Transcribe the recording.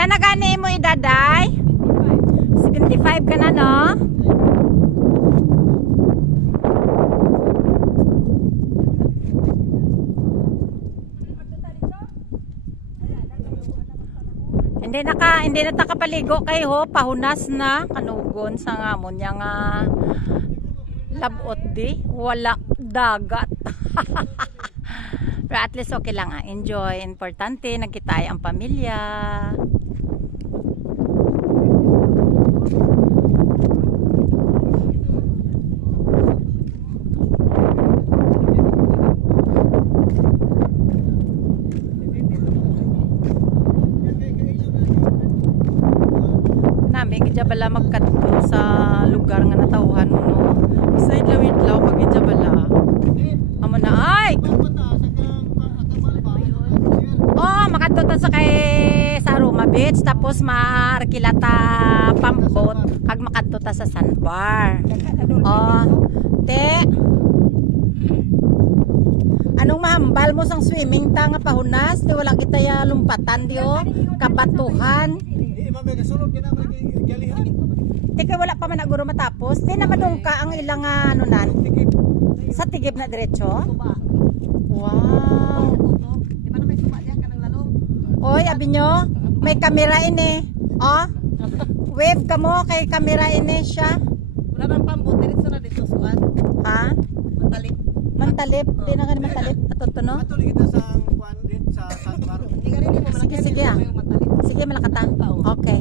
Pila na gani mo idaday? 75 ka na, no? Hindi na takapaligo kay ho, pahunas na kanugon sa ngamon niya nga labot di, wala dagat. Pero at least okay lang, enjoy. Importante nagkitay ang pamilya. Gidya bala magkadto sa lugar nga natawhan mo, no? Side lawit law pag gidya bala. Amo na ay. Oh, makadto ta sa kay Saruma Beach tapos maarkilata pambot kag makadto ta sa sandbar. Oh, te. Anong mahambal mo sang swimming ta nga pahunas? Di wala kita ya lumpatan di oh, kabatuhan. Tika wala pa man naguro matapos. Di na madungka ang ilang ano nan. Sa tigib na diretso. Wow. Di ba na may suba diyan kanang lalong? Oy, abi nyo, may kamera ini. Oh. Wave ka mo kay kamera ini siya. Wala nang pambot diretso na dito suan. Ha? Matalik. Mantalip, di na gani mantalip. Atoto no? Matuli kita sa kuan dit sa Sandbar. Hindi ka rin mo Sige, sige ah. matalik. Sige malakata. Okay.